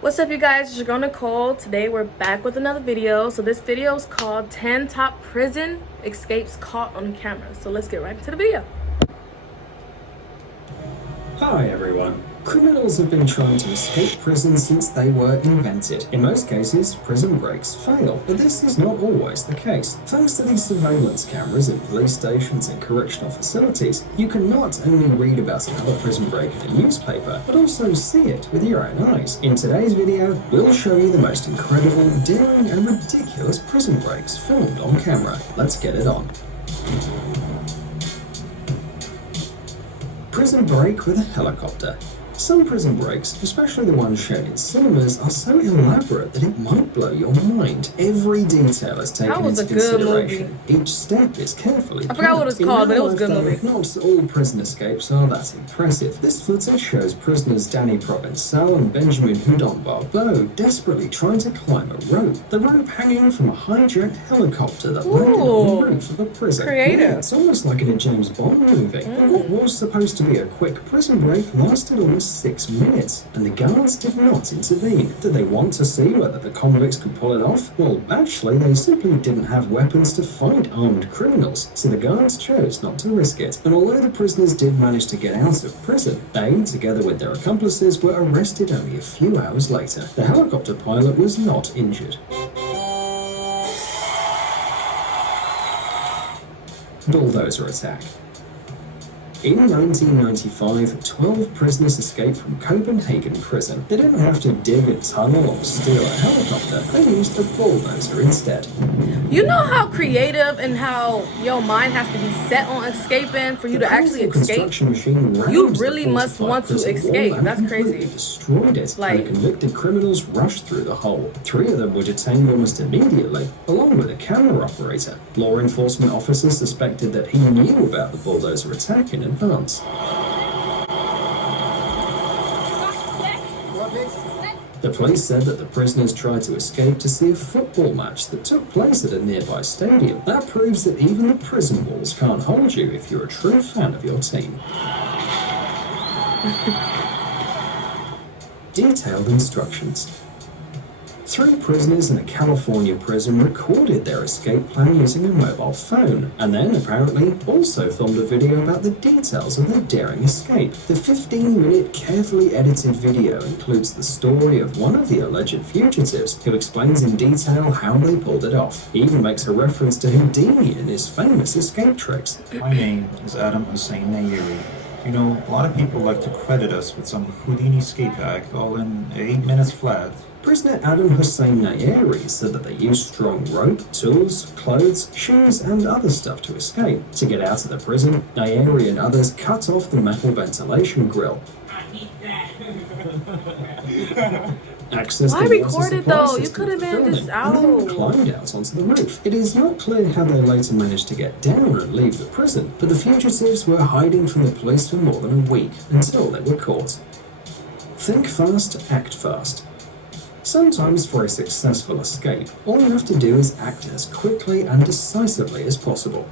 What's up, you guys? It's your girl Nicole. Today we're back with another video. So this video is called 10 Top Prison Escapes Caught on Camera. So let's get right into the video. Hi everyone. Criminals have been trying to escape prison since they were invented. In most cases, prison breaks fail, but this is not always the case. Thanks to these surveillance cameras in police stations and correctional facilities, you can not only read about another prison break in a newspaper, but also see it with your own eyes. In today's video, we'll show you the most incredible, daring and ridiculous prison breaks filmed on camera. Let's get it on. Prison break with a helicopter. Some prison breaks, especially the ones shown in cinemas, are so elaborate that it might blow your mind. Every detail is taken into consideration. Each step is carefully planned. I forgot what it was called, but it was a good movie. Not all prison escapes are that impressive. This footage shows prisoners Danny Provençal and Benjamin Houdon Barbeau desperately trying to climb a rope. The rope hanging from a hijacked helicopter that landed on the roof of a prison. Creative. Yeah, it's almost like in a James Bond movie. But what was supposed to be a quick prison break lasted almost 6 minutes, and the guards did not intervene. Did they want to see whether the convicts could pull it off? Well, actually, they simply didn't have weapons to fight armed criminals, so the guards chose not to risk it. And although the prisoners did manage to get out of prison, they, together with their accomplices, were arrested only a few hours later. The helicopter pilot was not injured. Bulldozer attack. In 1995, 12 prisoners escaped from Copenhagen prison. They didn't have to dig a tunnel or steal a helicopter. They used a bulldozer instead. You know how creative and how your mind has to be set on escaping for you to actually escape? You really must want to escape. That's crazy. Destroyed it. Like, and the convicted criminals rushed through the hole. 3 of them were detained almost immediately, along with a camera operator. Law enforcement officers suspected that he knew about the bulldozer attack in advance. The police said that the prisoners tried to escape to see a football match that took place at a nearby stadium. That proves that even the prison walls can't hold you if you're a true fan of your team. Detailed instructions. 3 prisoners in a California prison recorded their escape plan using a mobile phone, and then apparently also filmed a video about the details of their daring escape. The 15-minute carefully edited video includes the story of one of the alleged fugitives, who explains in detail how they pulled it off. He even makes a reference to Houdini and his famous escape tricks. My name is Adam Hussein Nayeri. You know, a lot of people like to credit us with some Houdini escape hack all in 8 minutes flat. Prisoner Adam Hussein Nayeri said that they used strong rope, tools, clothes, shoes and other stuff to escape. To get out of the prison, Nayeri and others cut off the metal ventilation grill. Why record it though? You could have been just out. And then climbed out onto the roof. It is not clear how they later managed to get down and leave the prison, but the fugitives were hiding from the police for more than a week until they were caught. Think fast, act fast. Sometimes for a successful escape, all you have to do is act as quickly and decisively as possible.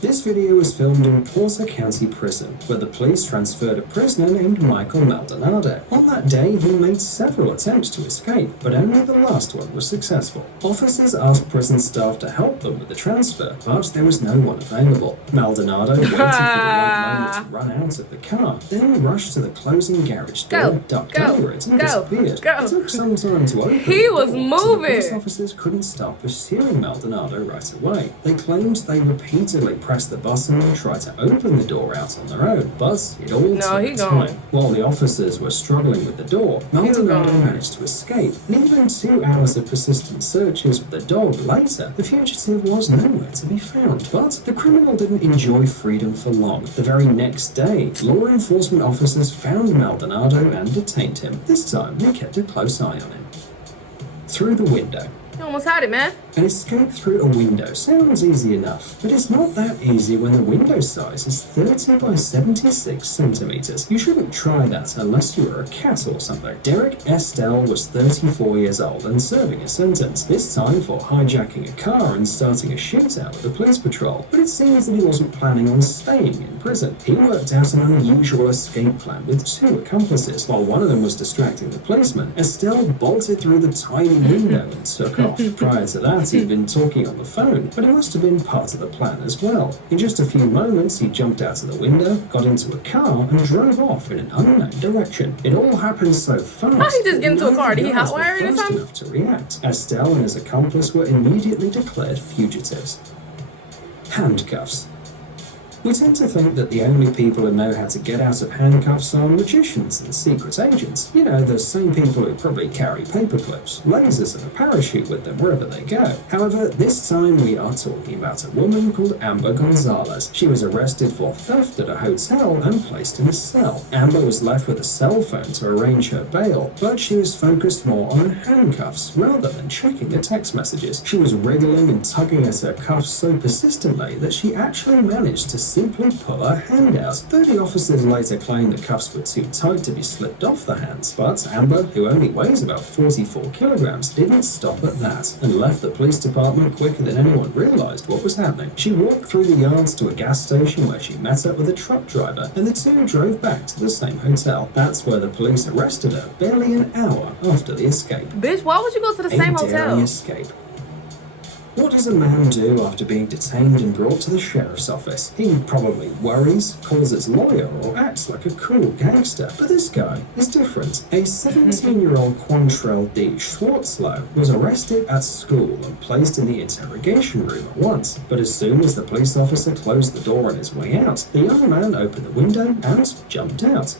This video was filmed in Porter County Prison, where the police transferred a prisoner named Michael Maldonado. On that day, he made several attempts to escape, but only the last one was successful. Officers asked prison staff to help them with the transfer, but there was no one available. Maldonado waited for the right moment to run out of the car, then rushed to the closing garage door, ducked under it, and disappeared. It took some time to open. He was moving! So the police officers couldn't stop pursuing Maldonado right away. They claimed they repeatedly pressed the button and tried to open the door out on their own, but it all took time. While the officers were struggling with the door, Maldonado managed to escape, and even 2 hours of persistent searches with the dog later, the fugitive was nowhere to be found. But the criminal didn't enjoy freedom for long. The very next day, law enforcement officers found Maldonado and detained him. This time, they kept a close eye on him. Through the window. You almost had it, man. An escape through a window sounds easy enough, but it's not that easy when the window size is 30 by 76 centimeters. You shouldn't try that unless you were a cat or something. Derek Estelle was 34 years old and serving a sentence, this time for hijacking a car and starting a shootout with a police patrol. But it seems that he wasn't planning on staying in prison. He worked out an unusual escape plan with 2 accomplices. While one of them was distracting the policeman, Estelle bolted through the tiny window and took off. Prior to that, he'd been talking on the phone, but it must have been part of the plan as well. In just a few moments, he jumped out of the window, got into a car, and drove off in an unknown direction. It all happened so fast. How'd he just get into a car? Did he guys were hotwire it or fast something? enough to react. Estelle and his accomplice were immediately declared fugitives. Handcuffs. We tend to think that the only people who know how to get out of handcuffs are magicians and secret agents. You know, the same people who probably carry paperclips, lasers and a parachute with them wherever they go. However, this time we are talking about a woman called Amber Gonzalez. She was arrested for theft at a hotel and placed in a cell. Amber was left with a cell phone to arrange her bail, but she was focused more on handcuffs rather than checking the text messages. She was wriggling and tugging at her cuffs so persistently that she actually managed to simply pull her hand out, though the officers later claimed the cuffs were too tight to be slipped off the hands. But Amber, who only weighs about 44 kilograms, didn't stop at that and left the police department quicker than anyone realized what was happening. She walked through the yards to a gas station where she met up with a truck driver, and the two drove back to the same hotel. That's where the police arrested her barely an hour after the escape. Bitch, why would you go to the same A daring hotel? escape. What does a man do after being detained and brought to the sheriff's office? He probably worries, calls his lawyer, or acts like a cool gangster. But this guy is different. A 17-year-old Quantrell D. Schwartzlow was arrested at school and placed in the interrogation room at once. But as soon as the police officer closed the door on his way out, the young man opened the window and jumped out.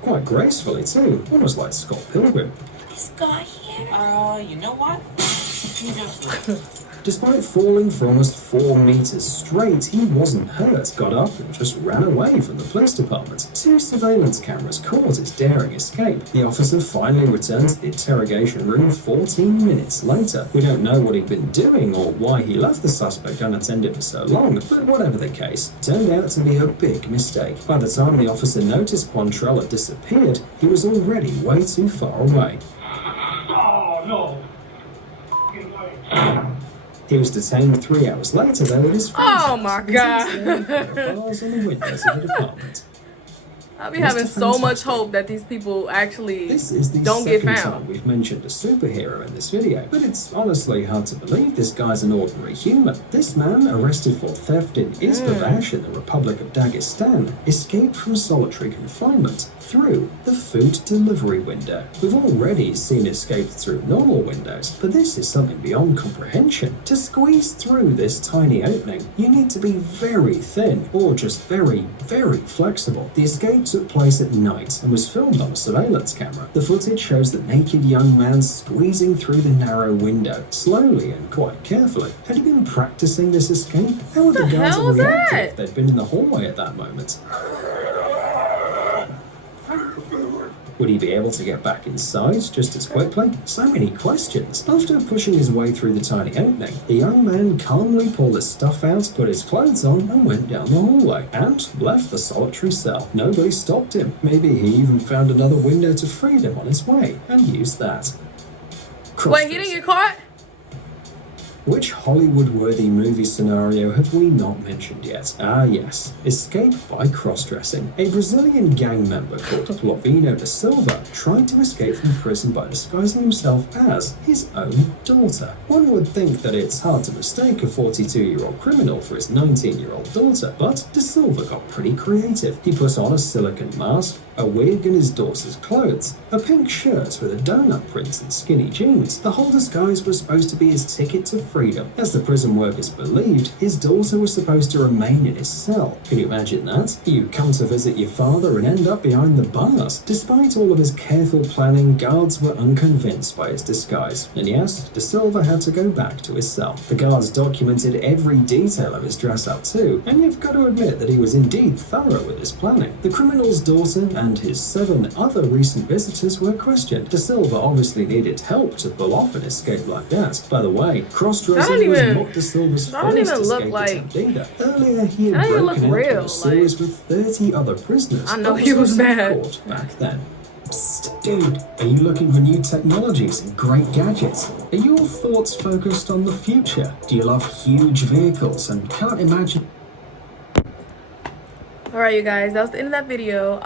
Quite gracefully too, almost like Scott Pilgrim. This guy here? You know what? He just... Despite falling for almost 4 meters straight, he wasn't hurt, got up and just ran away from the police department. 2 surveillance cameras caught his daring escape. The officer finally returned to the interrogation room 14 minutes later. We don't know what he'd been doing or why he left the suspect unattended for so long, but whatever the case, it turned out to be a big mistake. By the time the officer noticed Quantrell had disappeared, he was already way too far away. Oh, no. He was detained 3 hours later, though, at his friend's Oh house. my He God. was staring at the bars on the windows of the department. I'll be Mr. having so much Fantastic. hope that these people actually This is the don't get second found. time we've mentioned a superhero in this video, but it's honestly hard to believe this guy's an ordinary human. This man, arrested for theft in Izbabash in the Republic of Dagestan, escaped from solitary confinement through the food delivery window. We've already seen escapes through normal windows, but this is something beyond comprehension. To squeeze through this tiny opening, you need to be very thin, or just very, very flexible. The escape took place at night and was filmed on a surveillance camera. The footage shows the naked young man squeezing through the narrow window, slowly and quite carefully. Had he been practicing this escape? How would the What the guards hell have was reacted that? if they'd been in the hallway at that moment? Would he be able to get back inside just as quickly? So many questions. After pushing his way through the tiny opening, the young man calmly pulled his stuff out, put his clothes on, and went down the hallway, and left the solitary cell. Nobody stopped him. Maybe he even found another window to freedom on his way, and used that. Wait, he didn't get caught? Which Hollywood-worthy movie scenario have we not mentioned yet? Ah yes, escape by cross-dressing. A Brazilian gang member called Plovino da Silva tried to escape from prison by disguising himself as his own daughter. One would think that it's hard to mistake a 42-year-old criminal for his 19-year-old daughter, but da Silva got pretty creative. He put on a silicone mask, a wig and his daughter's clothes, a pink shirt with a donut print and skinny jeans. The whole disguise was supposed to be his ticket to freedom. As the prison workers believed, his daughter was supposed to remain in his cell. Can you imagine that? You come to visit your father and end up behind the bars. Despite all of his careful planning, guards were unconvinced by his disguise. And yes, Da Silva had to go back to his cell. The guards documented every detail of his dress up too, and you've got to admit that he was indeed thorough with his planning. The criminal's daughter and and his 7 other recent visitors were questioned. De Silva obviously needed help to pull off an escape like that. By the way, cross-dressing was not De Silva's that don't first even look escape like- attempt either. Earlier, he that had don't even look broken into real, a series with 30 other prisoners. I know but he was also mad. caught back then. Psst, dude, are you looking for new technologies and great gadgets? Are your thoughts focused on the future? Do you love huge vehicles and can't imagine? All right, you guys, that was the end of that video.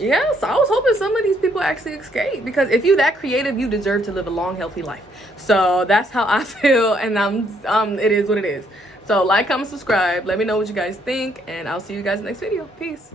Yeah, so I was hoping some of these people actually escape, because if you're that creative, you deserve to live a long, healthy life. So that's how I feel, and it is what it is. So like, comment, subscribe. Let me know what you guys think, and I'll see you guys in the next video. Peace.